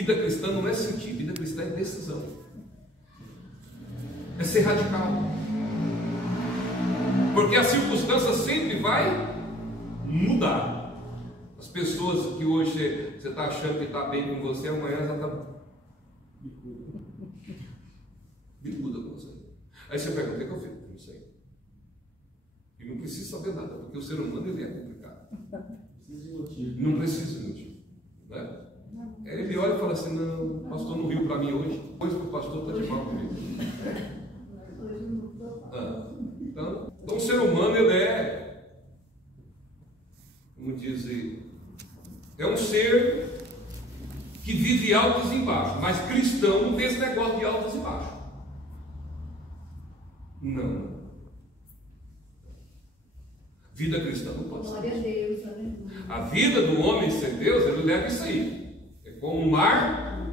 Vida cristã não é sentir, vida cristã é decisão, é ser radical, porque a circunstância sempre vai mudar. As pessoas que hoje você está achando que está bem com você, amanhã já está bicuda com você. Aí você pergunta: o que é que eu fico? Não sei. E não precisa saber nada, porque o ser humano ele é complicado. Não precisa de motivo, né? Ele olha e fala assim: não, o pastor não riu para mim hoje, pois o pastor está de mal comigo. Então, o ser humano ele é, como dizer, é um ser que vive altos e baixos, mas cristão não tem esse negócio de altos e baixos. Não. Vida cristã não pode ser. Glória a Deus, a vida do homem sem Deus, ele leva isso aí. É como um mar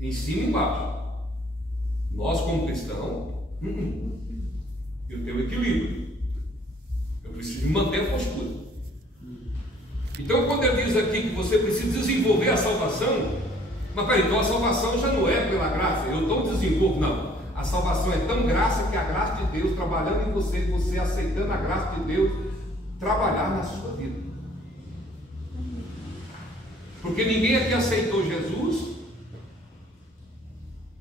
em cima e embaixo. Nós, como cristão, eu tenho equilíbrio. Eu preciso manter a postura. Então, quando ele diz aqui que você precisa desenvolver a salvação, mas peraí, então a salvação já não é pela graça, eu não desenvolvo, não. A salvação é tão graça que a graça de Deus trabalhando em você, você aceitando a graça de Deus trabalhar na sua vida. Porque ninguém aqui aceitou Jesus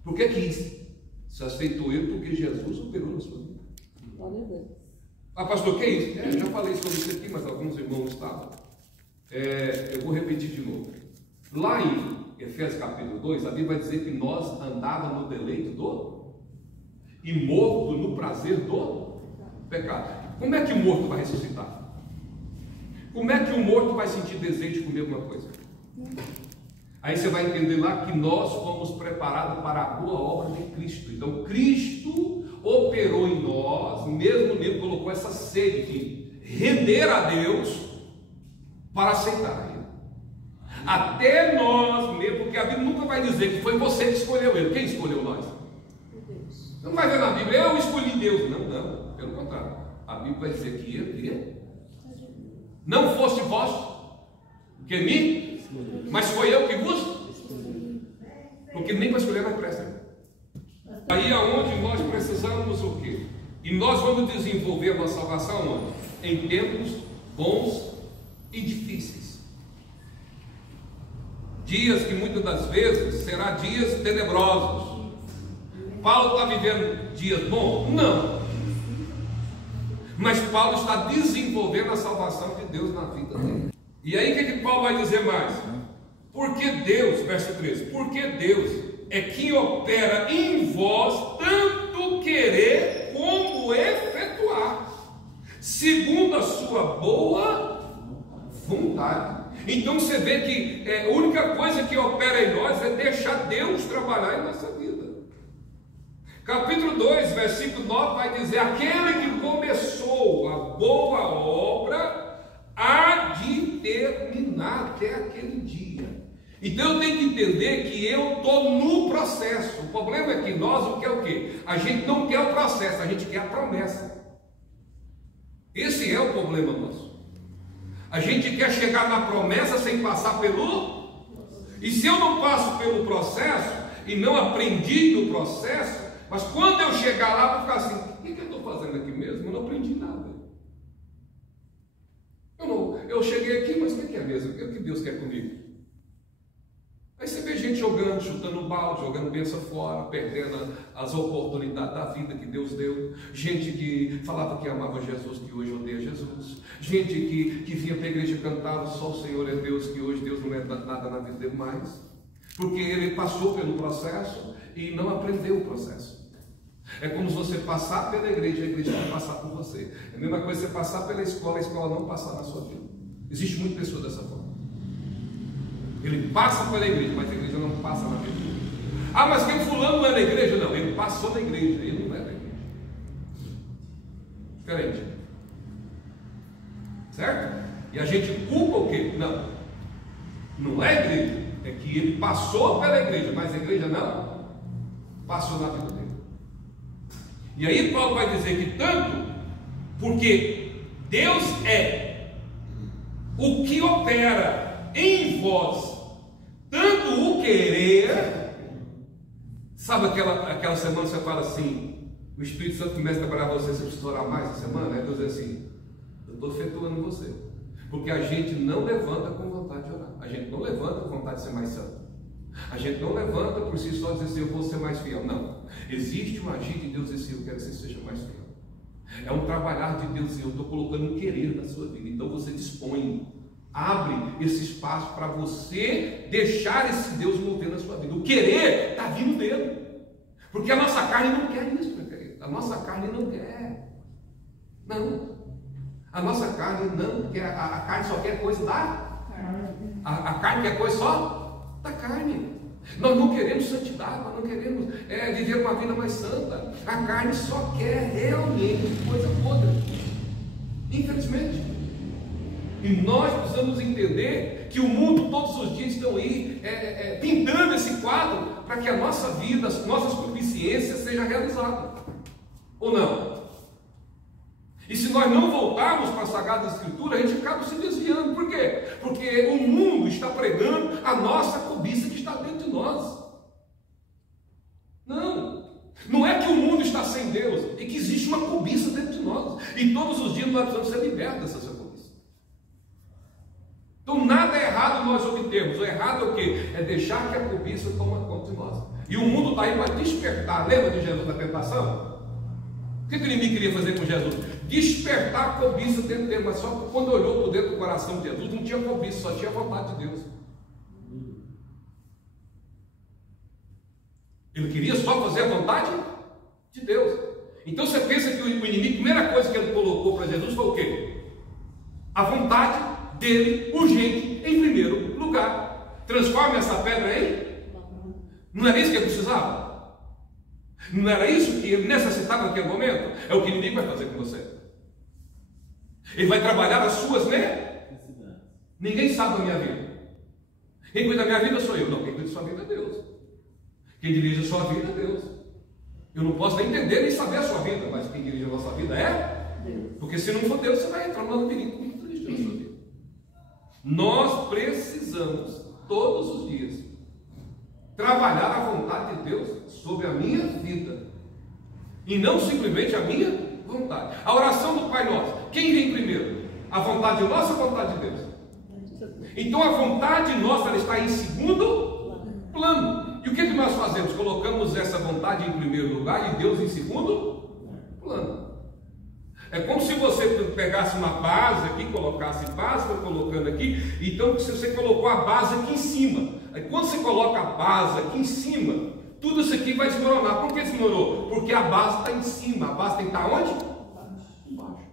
porque quis. Você aceitou ele porque Jesus operou na sua vida. Glória a Deus. Ah, pastor, que é isso? Eu já falei sobre isso aqui, mas alguns irmãos estavam. Eu vou repetir de novo. Lá em Efésios capítulo 2, a Bíblia vai dizer que nós andávamos no deleite do e morto no prazer do pecado. Como é que o morto vai ressuscitar? Como é que o morto vai sentir desejo de comer alguma coisa? Aí você vai entender lá que nós fomos preparados para a boa obra de Cristo. Então Cristo operou em nós, mesmo nele colocou essa sede de render a Deus para aceitar Ele. Até nós mesmo, porque a Bíblia nunca vai dizer que foi você que escolheu Ele. Quem escolheu nós? Deus. Não vai ver na Bíblia: eu escolhi Deus. Não, não, pelo contrário. A Bíblia vai dizer que Ele não foste vós que me, mas foi eu que vos, porque nem para escolher mais presta. Aí aonde nós precisamos o quê? E nós vamos desenvolver a nossa salvação onde? Em tempos bons e difíceis. Dias que muitas das vezes serão dias tenebrosos. Paulo está vivendo dias bons? Não. Mas Paulo está desenvolvendo a salvação de Deus na vida dele. E aí o que Paulo vai dizer mais? Porque Deus, verso 13, porque Deus é quem opera em vós tanto querer como efetuar, segundo a sua boa vontade. Então você vê que a única coisa que opera em nós é deixar Deus trabalhar em nossa vida. Capítulo 2, versículo 9 vai dizer: aquele que começou a boa obra há de terminar até aquele dia. Então eu tenho que entender que eu estou no processo. O problema é que nós o quê? A gente não quer o processo, a gente quer a promessa. Esse é o problema nosso. A gente quer chegar na promessa sem passar pelo... E se eu não passo pelo processo e não aprendi no processo, mas quando eu chegar lá, vou ficar assim: o que eu estou fazendo aqui mesmo? Eu não aprendi nada. Eu cheguei aqui, mas o que é mesmo? O que Deus quer comigo? Aí você vê gente jogando, chutando balde, jogando bênção fora, perdendo as oportunidades da vida que Deus deu. Gente que falava que amava Jesus, que hoje odeia Jesus. Gente que vinha para a igreja e cantava: só o Senhor é Deus, que hoje Deus não é nada na vida dele mais. Porque ele passou pelo processo e não aprendeu o processo. É como se você passar pela igreja, a igreja vai passar por você. É a mesma coisa você passar pela escola, a escola não passar na sua vida. Existe muita pessoa dessa forma. Ele passa pela igreja, mas a igreja não passa na vida. Ah, mas quem fulano não é da igreja? Não, ele passou na igreja, ele não é da igreja. Diferente. Certo? E a gente culpa o quê? Não. Não é a igreja. É que ele passou pela igreja, mas a igreja não passou na vida dele. E aí Paulo vai dizer que tanto, porque Deus é o que opera em vós, tanto o querer, sabe aquela semana você fala assim, o Espírito Santo começa a trabalhar você precisa orar mais essa semana, aí Deus diz assim, eu estou efetuando você, porque a gente não levanta com vontade de orar, a gente não levanta com vontade de ser mais santo, a gente não levanta por si só dizer assim, eu vou ser mais fiel, não, existe um agir de Deus assim, eu quero que você seja mais fiel, é um trabalhar de Deus, e eu estou colocando um querer na sua vida, então você dispõe, abre esse espaço para você deixar esse Deus mover na sua vida. O querer está vindo dele, porque a nossa carne não quer isso, meu querido. A nossa carne não quer, não. A nossa carne não quer. A carne só quer coisa da a carne quer coisa só da carne. Nós não queremos santidade, nós não queremos viver uma vida mais santa. A carne só quer realmente coisa podre, infelizmente. E nós precisamos entender que o mundo todos os dias estão aí pintando esse quadro para que a nossa vida, as nossas concupiscências sejam realizadas. Ou não? E se nós não voltarmos para a Sagrada Escritura, a gente acaba se desviando. Por quê? Porque o mundo está pregando a nossa cobiça que está dentro de nós. Não é que o mundo está sem Deus, é que existe uma cobiça dentro de nós. E todos os dias nós precisamos ser libertos dessa cobiça. Então nada é errado nós obtermos. O errado é o quê? É deixar que a cobiça tome conta de nós. E o mundo está aí para despertar. Lembra de Jesus na tentação? O que o inimigo queria fazer com Jesus? Despertar a cobiça dentro dele. Mas só que quando olhou por dentro do coração de Jesus, não tinha cobiça, só tinha vontade de Deus. Ele queria só fazer a vontade de Deus. Então você pensa que o inimigo, a primeira coisa que ele colocou para Jesus foi o quê? A vontade dele, urgente, em primeiro lugar. Transforme essa pedra em... Não era isso que ele precisava? Não era isso que ele necessitava naquele momento? É o que o inimigo vai fazer com você. Ele vai trabalhar as suas necessidades. Ninguém sabe da minha vida. Quem cuida da minha vida sou eu. Não, quem cuida da sua vida é Deus. Quem dirige a sua vida é Deus. Eu não posso nem entender nem saber a sua vida, mas quem dirige a nossa vida é Deus. Porque se não for Deus, você vai entrar num perigo muito triste na sua vida. Nós precisamos, todos os dias, trabalhar a vontade de Deus sobre a minha vida, e não simplesmente a minha vontade. A oração do Pai Nosso, quem vem primeiro? A vontade nossa ou a vontade de Deus? Então a vontade nossa, ela está em segundo plano. E o que nós fazemos? Colocamos essa vontade em primeiro lugar e Deus em segundo plano. É como se você pegasse uma base aqui, colocasse base, estou colocando aqui, então se você colocou a base aqui em cima, aí quando você coloca a base aqui em cima, tudo isso aqui vai desmoronar. Por que desmoronou? Porque a base está em cima, a base tem que estar onde? Embaixo.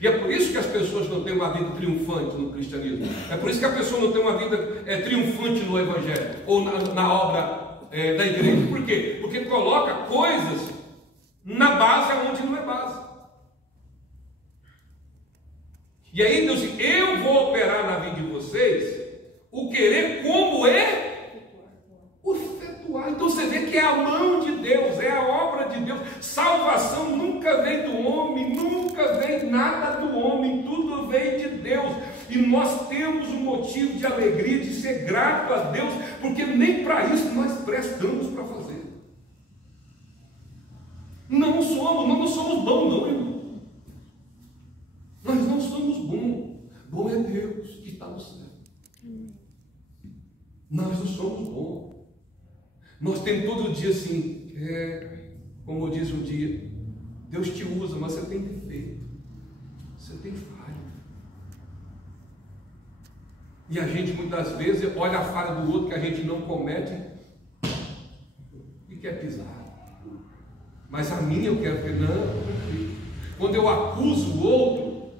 E é por isso que as pessoas não têm uma vida triunfante no cristianismo, é por isso que a pessoa não tem uma vida triunfante no evangelho, ou na obra da igreja. Por quê? Porque coloca coisas na base onde não é base. E aí Deus diz, eu vou operar na vida de vocês o querer como é o efetuar. Então você vê que é a mão de Deus, é a obra de Deus. Salvação nunca vem do homem, nunca vem nada do homem, tudo vem de Deus. E nós temos um motivo de alegria, de ser grato a Deus, porque nem para isso nós prestamos para fazer. Não somos bons, não, irmão. Nós não somos bons. Bom é Deus que está no céu. Nós não somos bons. Nós temos todo dia assim, como eu disse um dia, Deus te usa, mas você tem defeito, você tem falha. E a gente muitas vezes olha a falha do outro que a gente não comete e quer pisar. Mas a minha eu quero ver, não. Quando eu acuso o outro,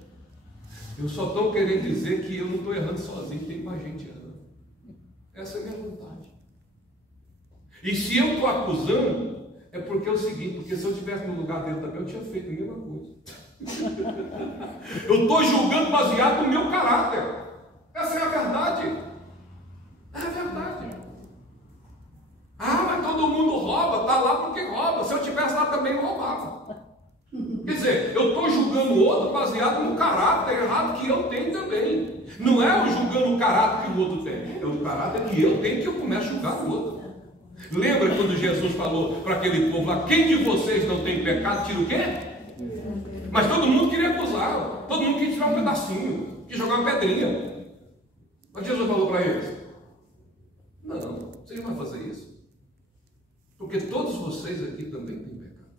eu só estou querendo dizer que eu não estou errando sozinho, tem mais gente errando. Essa é a minha vontade. E se eu estou acusando, é porque é o seguinte, porque se eu estivesse no lugar dele também, eu tinha feito a mesma coisa. Eu estou julgando baseado no meu caráter. Essa é a verdade. É a verdade. Ah, mas todo mundo rouba, está lá porque rouba. Se eu estivesse lá também, eu roubava. Quer dizer, dizer, eu estou julgando o outro baseado no caráter errado que eu tenho também. Não é eu julgando o caráter que o outro tem, é o caráter que eu tenho que eu começo a julgar o outro. Lembra quando Jesus falou para aquele povo lá, quem de vocês não tem pecado, tira o quê? Mas todo mundo queria acusar, todo mundo queria tirar um pedacinho, queria jogar uma pedrinha. Mas Jesus falou para eles, não, você não vai fazer isso, porque todos vocês aqui também têm pecado.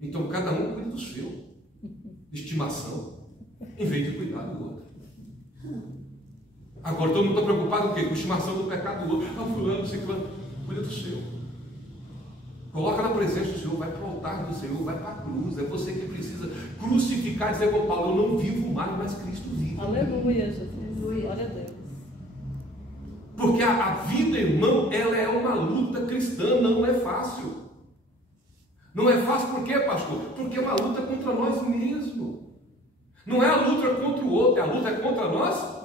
Então cada um cuida do seu, de estimação, em vez de cuidar do outro. Agora todo mundo está preocupado com o quê? Com a estimação do pecado do outro. Ah, fulano, ciclano, cuida do seu. Coloca na presença do Senhor, vai para o altar do Senhor, vai para a cruz. É você que precisa crucificar e dizer com Paulo, eu não vivo mais, mas Cristo vive. Aleluia, Jesus. Glória a Deus. Porque a vida, irmão, ela é uma luta cristã, não é fácil. Não é fácil por quê, pastor? Porque é uma luta contra nós mesmos. Não é a luta contra o outro, é a luta contra nós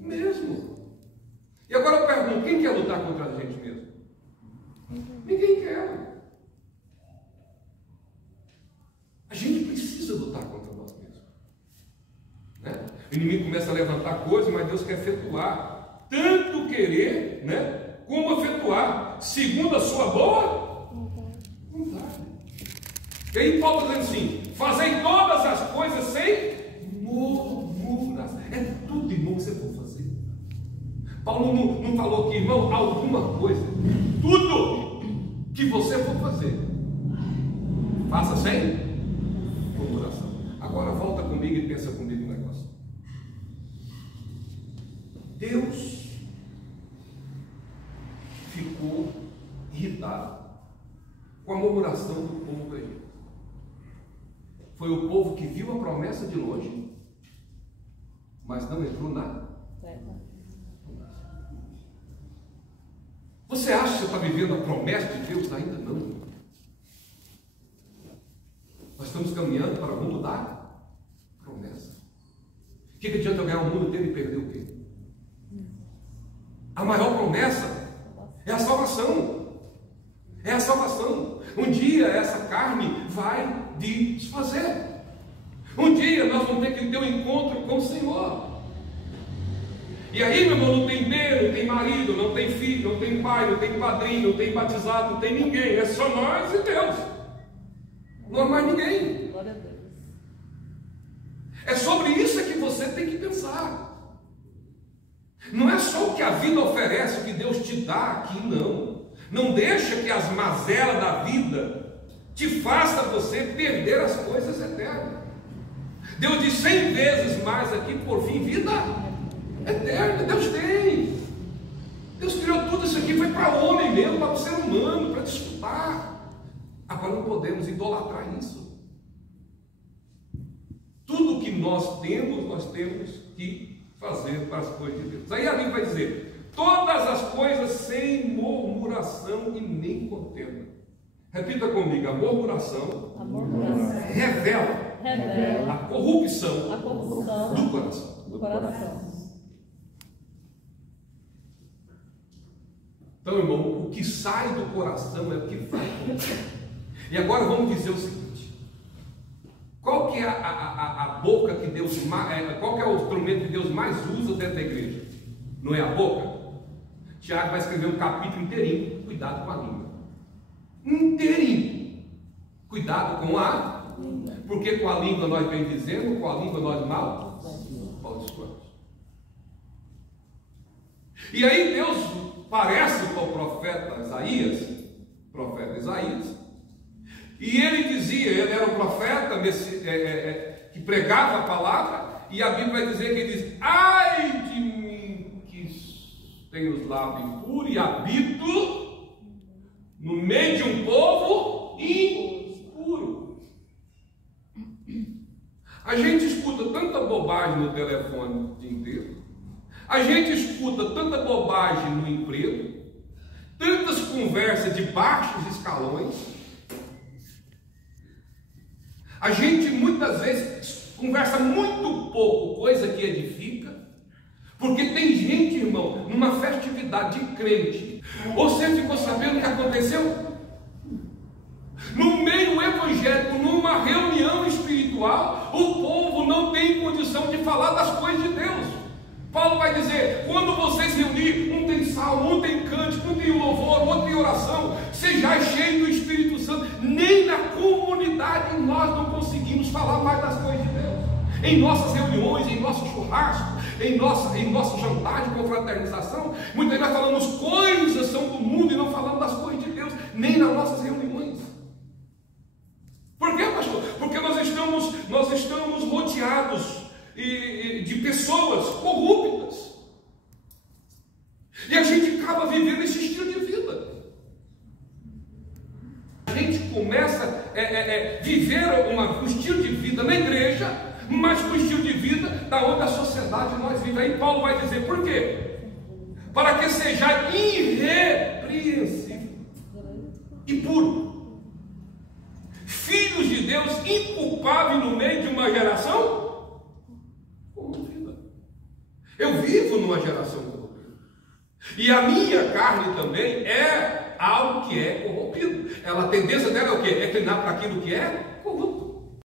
mesmo. E agora eu pergunto, quem quer lutar contra a gente mesmo? Ninguém quer. A gente precisa lutar contra nós mesmos, né? O inimigo começa a levantar coisas, mas Deus quer efetuar, tanto querer, né, como efetuar, segundo a sua boa vontade. E aí Paulo está dizendo assim, fazei todas as coisas sem murmuração. É tudo, irmão, que você for fazer. Paulo não falou que, irmão, alguma coisa, tudo que você for fazer, faça sem murmuração. Agora volta comigo e pensa comigo um negócio. Deus ficou irritado com a murmuração do povo do Egito. Foi o povo que viu a promessa de longe, mas não entrou na. Você acha que você está vivendo a promessa de Deus? Ainda não. Nós estamos caminhando para o mundo da promessa. O que adianta eu ganhar o mundo inteiro e perder o quê? A maior promessa é a salvação. É a salvação. Um dia essa carne vai desfazer. Um dia nós vamos ter que ter um encontro com o Senhor. E aí, meu irmão, não tem bem, não tem marido, não tem filho, não tem pai, não tem padrinho, não tem batizado, não tem ninguém. É só nós e Deus. Não há mais ninguém. Glória a Deus. É sobre isso que você tem que pensar. Não é só o que a vida oferece, o que Deus te dá aqui, não. Não deixa que as mazelas da vida te faça você perder as coisas eternas. Deus diz 100 vezes mais aqui, por fim, vida eterna. Deus tem. Deus criou tudo isso aqui, foi para o homem mesmo, para o ser humano, para desfrutar. Agora não podemos idolatrar isso. Tudo que nós temos que fazer para as coisas de Deus. Aí a Bíblia vai dizer, todas as coisas sem murmuração e nem contenda. Repita comigo, a murmuração revela a corrupção do coração. Então, irmão, o que sai do coração é o que vai. E agora vamos dizer o seguinte: qual que é a boca que Deus qual que é o instrumento que Deus mais usa dentro da igreja? Não é a boca? Tiago vai escrever um capítulo inteirinho. Cuidado com a língua. Inteirinho. Cuidado com a língua. Porque com a língua nós bem dizemos, com a língua nós mal discorremos. E aí Deus parece com o profeta Isaías, e ele dizia, ele era um profeta que pregava a palavra, e a Bíblia vai dizer que ele diz, ai de mim que tenho os lábios impuros e habito no meio de um povo impuro. A gente escuta tanta bobagem no telefone o dia inteiro, a gente escuta tanta bobagem no emprego, tantas conversas de baixos escalões. A gente muitas vezes conversa muito pouco, coisa que edifica, porque tem gente, irmão, numa festividade de crente. Você ficou sabendo o que aconteceu? No meio evangélico, numa reunião espiritual, o povo não tem condição de falar das coisas de Deus. Paulo vai dizer: quando vocês reunirem, um tem salmo, um tem cântico, um tem louvor, outro tem oração, sejais cheios do Espírito Santo. Nem na comunidade nós não conseguimos falar mais das coisas de Deus. Em nossas reuniões, em nosso churrasco, em nosso jantar de confraternização, muitas vezes nós falamos coisas são do mundo e não falamos das coisas de Deus, nem nas nossas reuniões. Por quê, pastor? Porque nós estamos rodeados de pessoas corruptas, e a gente acaba vivendo esse estilo de vida. A gente começa a viver um estilo de vida na igreja, mas com o estilo de vida da onde a sociedade nós vivemos. Aí Paulo vai dizer: por quê? Para que seja irrepreensível e puro, filhos de Deus, inculpáveis no meio de uma geração corrompida. Eu vivo numa geração corrompida, e a minha carne também é algo que é corrompido. A tendência dela é o quê? É inclinar para aquilo que é